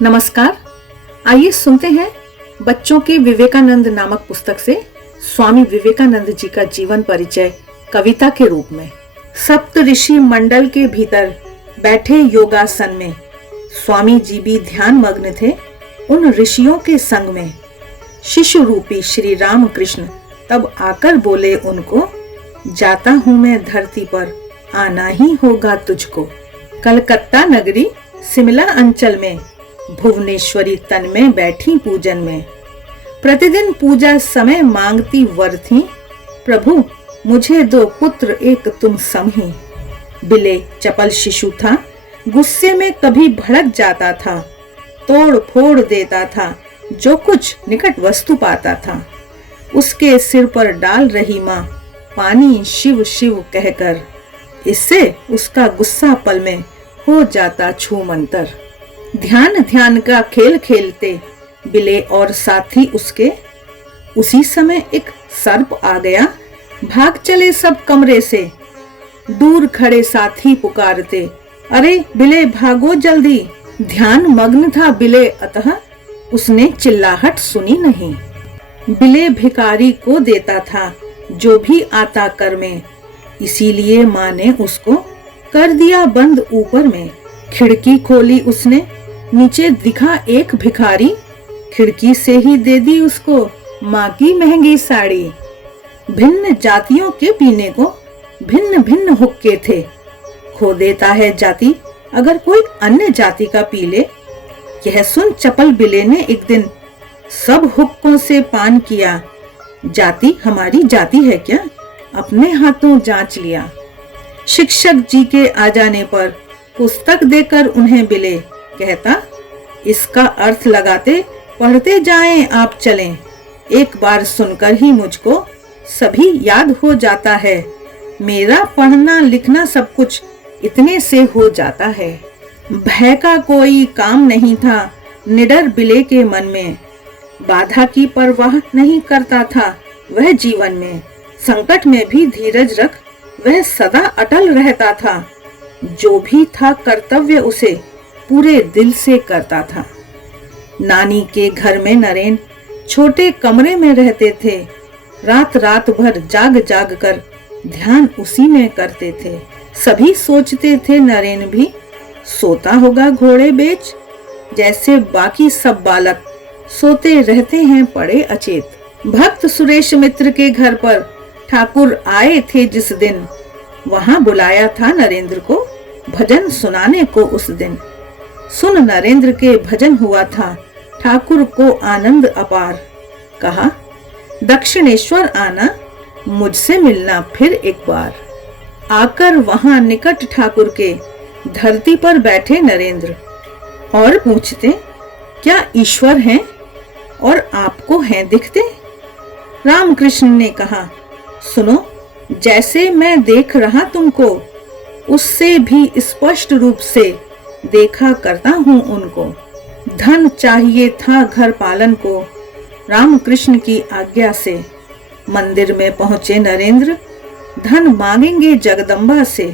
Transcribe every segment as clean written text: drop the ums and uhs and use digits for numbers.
नमस्कार। आइए सुनते हैं बच्चों के विवेकानंद नामक पुस्तक से स्वामी विवेकानंद जी का जीवन परिचय कविता के रूप में। सप्त ऋषि मंडल के भीतर बैठे योगासन में स्वामी जी भी ध्यान मग्न थे उन ऋषियों के संग में। शिशु रूपी श्री राम कृष्ण तब आकर बोले उनको, जाता हूँ मैं धरती पर, आना ही होगा तुझको। कलकत्ता नगरी शिमला अंचल में भुवनेश्वरी तन में बैठी पूजन में। प्रतिदिन पूजा समय मांगती वर थी, प्रभु मुझे दो पुत्र एक तुम समही। बिले चपल शिशु था, गुस्से में कभी भड़क जाता था, तोड़ फोड़ देता था जो कुछ निकट वस्तु पाता था। उसके सिर पर डाल रही माँ पानी शिव शिव कहकर, इससे उसका गुस्सा पल में हो जाता छूमंतर। ध्यान ध्यान का खेल खेलते बिले और साथी उसके। उसी समय एक सर्प आ गया, भाग चले सब कमरे से। दूर खड़े साथी पुकारते, अरे बिले भागो जल्दी। ध्यान मग्न था बिले, अतः उसने चिल्लाहट सुनी नहीं। बिले भिखारी को देता था जो भी आता कर में, इसीलिए माँ ने उसको कर दिया बंद ऊपर में। खिड़की खोली उसने, नीचे दिखा एक भिखारी, खिड़की से ही दे दी उसको माँ की महंगी साड़ी। भिन्न जातियों के पीने को भिन्न भिन्न हुक्के थे, खो देता है जाति अगर कोई अन्य जाति का पी ले। यह सुन चपल बिले ने एक दिन सब हुक्कों से पान किया, जाति हमारी जाति है क्या, अपने हाथों जांच लिया। शिक्षक जी के आ जाने पर पुस्तक देकर उन्हें बिले कहता, इसका अर्थ लगाते पढ़ते जाएं आप चलें, एक बार सुनकर ही मुझको सभी याद हो जाता है, मेरा पढ़ना लिखना सब कुछ इतने से हो जाता है। भय का कोई काम नहीं था निडर बिले के मन में, बाधा की परवाह नहीं करता था वह जीवन में। संकट में भी धीरज रख वह सदा अटल रहता था, जो भी था कर्तव्य उसे पूरे दिल से करता था। नानी के घर में नरेन छोटे कमरे में रहते थे, रात रात भर जाग जाग कर ध्यान उसी में करते थे। सभी सोचते थे नरेन भी सोता होगा घोड़े बेच, जैसे बाकी सब बालक सोते रहते हैं पड़े अचेत। भक्त सुरेश मित्र के घर पर ठाकुर आए थे जिस दिन, वहां बुलाया था नरेंद्र को भजन सुनाने को उस दिन। सुन नरेंद्र के भजन हुआ था ठाकुर को आनंद अपार, कहा दक्षिणेश्वर आना मुझसे मिलना फिर एक बार। आकर वहां निकट ठाकुर के धरती पर बैठे नरेंद्र और पूछते, क्या ईश्वर हैं और आपको हैं दिखते? रामकृष्ण ने कहा, सुनो जैसे मैं देख रहा तुमको, उससे भी स्पष्ट रूप से देखा करता हूँ उनको। धन चाहिए था घर पालन को, रामकृष्ण की आज्ञा से मंदिर में पहुंचे नरेंद्र, धन मांगेंगे जगदम्बा से।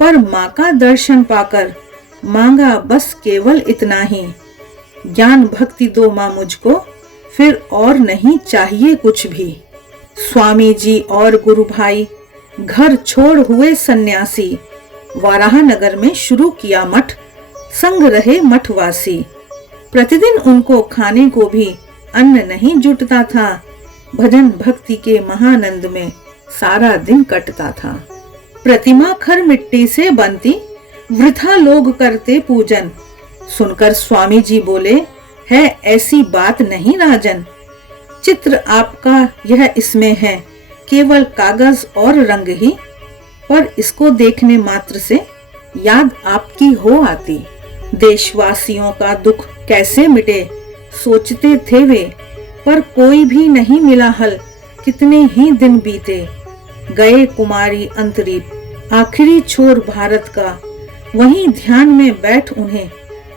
पर माँ का दर्शन पाकर मांगा बस केवल इतना ही, ज्ञान भक्ति दो माँ मुझको, फिर और नहीं चाहिए कुछ भी। स्वामी जी और गुरु भाई घर छोड़ हुए सन्यासी, वाराहनगर में शुरू किया मठ, संग रहे मठवासी। प्रतिदिन उनको खाने को भी अन्न नहीं जुटता था, भजन भक्ति के महानंद में सारा दिन कटता था। प्रतिमा खर मिट्टी से बनती, वृथा लोग करते पूजन। सुनकर स्वामी जी बोले, है ऐसी बात नहीं राजन, चित्र आपका यह इसमें है, केवल कागज और रंग ही, पर इसको देखने मात्र से याद आपकी हो आती। देशवासियों का दुख कैसे मिटे सोचते थे वे, पर कोई भी नहीं मिला हल, कितने ही दिन बीते। गए कुमारी अंतरीप, आखिरी छोर भारत का, वहीं ध्यान में बैठ उन्हें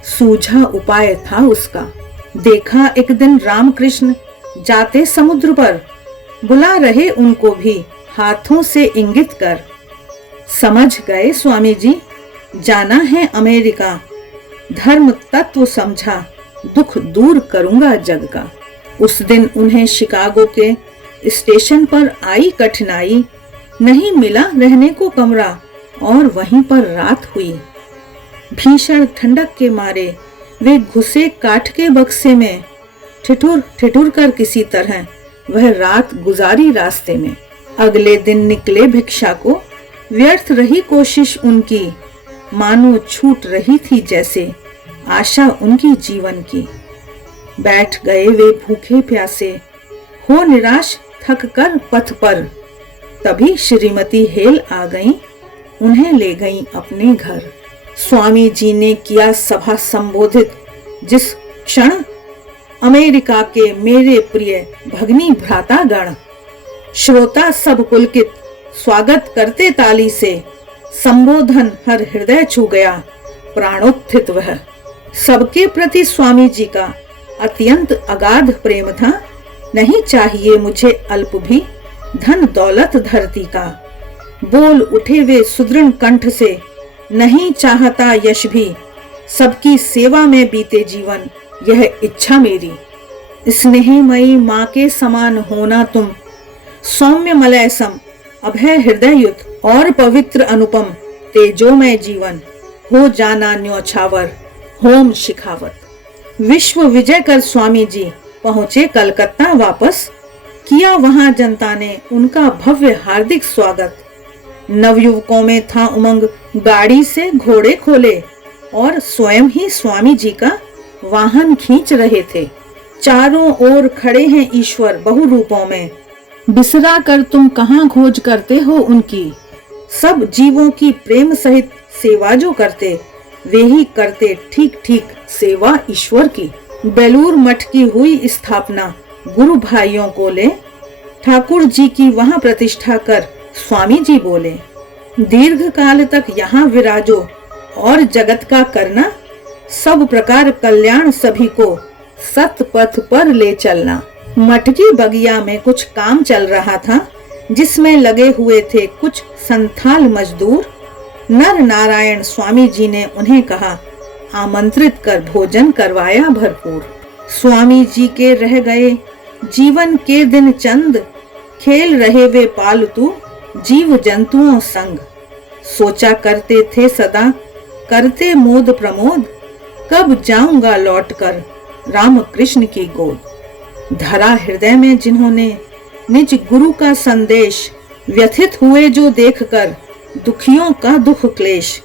सूझा उपाय था उसका। देखा एक दिन रामकृष्ण जाते समुद्र पर, बुला रहे उनको भी हाथों से इंगित कर। समझ गए स्वामी जी जाना है अमेरिका, धर्म तत्व समझा, दुख दूर करूंगा जग का। उस दिन उन्हें शिकागो के स्टेशन पर आई कठिनाई, नहीं मिला रहने को कमरा और वहीं पर रात हुई। भीषण ठंडक के मारे वे घुसे काठ के बक्से में, ठिठुर ठिठुर कर किसी तरह वह रात गुजारी रास्ते में। अगले दिन निकले भिक्षा को, व्यर्थ रही कोशिश उनकी, मानो छूट रही थी जैसे आशा उनकी जीवन की। बैठ गए वे भूखे प्यासे, हो निराश थक कर पथ पर, तभी श्रीमती हेल आ गईं, उन्हें ले गईं अपने घर। स्वामी जी ने किया सभा संबोधित, जिस क्षण अमेरिका के मेरे प्रिय भगनी भ्राता गण, श्रोता सब पुलकित स्वागत करते ताली से, संबोधन हर हृदय छू गया प्राणोत्थित वह। सबके प्रति स्वामी जी का अत्यंत अगाध प्रेम था, नहीं चाहिए मुझे अल्प भी धन दौलत धरती का। बोल उठे वे सुदृढ़ कंठ से, नहीं चाहता यश भी, सबकी सेवा में बीते जीवन यह इच्छा मेरी। स्नेहमयी माँ के समान होना तुम, सौम्य मलय सम अभय हृदययुत और पवित्र अनुपम तेजोमय जीवन, हो जाना न्योछावर होम शिखावत। विश्व विजय कर स्वामी जी पहुंचे कलकत्ता वापस, किया वहां जनता ने उनका भव्य हार्दिक स्वागत। नवयुवकों में था उमंग, गाड़ी से घोड़े खोले और स्वयं ही स्वामी जी का वाहन खींच रहे थे। चारों ओर खड़े हैं ईश्वर बहु रूपों में, बिसरा कर तुम कहाँ खोज करते हो उनकी। सब जीवों की प्रेम सहित सेवा जो करते, वे ही करते ठीक ठीक सेवा ईश्वर की। बेलूर मठ की हुई स्थापना गुरु भाइयों को ले, ठाकुर जी की वहां प्रतिष्ठा कर स्वामी जी बोले, दीर्घ काल तक यहाँ विराजो और जगत का करना, सब प्रकार कल्याण सभी को सत पथ पर ले चलना। मठ की बगिया में कुछ काम चल रहा था, जिसमें लगे हुए थे कुछ संथाल मजदूर। नर नारायण स्वामी जी ने उन्हें कहा, आमंत्रित कर भोजन करवाया भरपूर। स्वामी जी के रह गए जीवन के दिन चंद, खेल रहे वे पालतू जीव जंतुओं संग। सोचा करते थे सदा करते मोद प्रमोद, कब जाऊंगा लौटकर राम कृष्ण की गोद। धरा हृदय में जिन्होंने निज गुरु का संदेश, व्यथित हुए जो देखकर दुखियों का दुख क्लेश।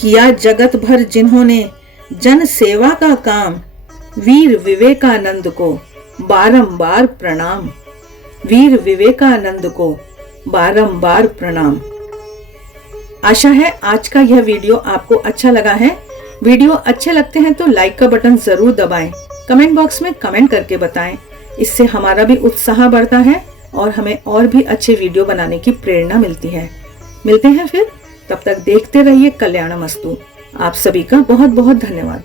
किया जगत भर जिन्होंने जन सेवा का काम, वीर विवेकानंद को बारंबार प्रणाम। वीर विवेकानंद को बारंबार प्रणाम। आशा है आज का यह वीडियो आपको अच्छा लगा है। वीडियो अच्छे लगते हैं तो लाइक का बटन जरूर दबाएं, कमेंट बॉक्स में कमेंट करके बताएं। इससे हमारा भी उत्साह बढ़ता है और हमें और भी अच्छे वीडियो बनाने की प्रेरणा मिलती है। मिलते हैं फिर, तब तक देखते रहिए कल्याणमस्तु। आप सभी का बहुत बहुत धन्यवाद।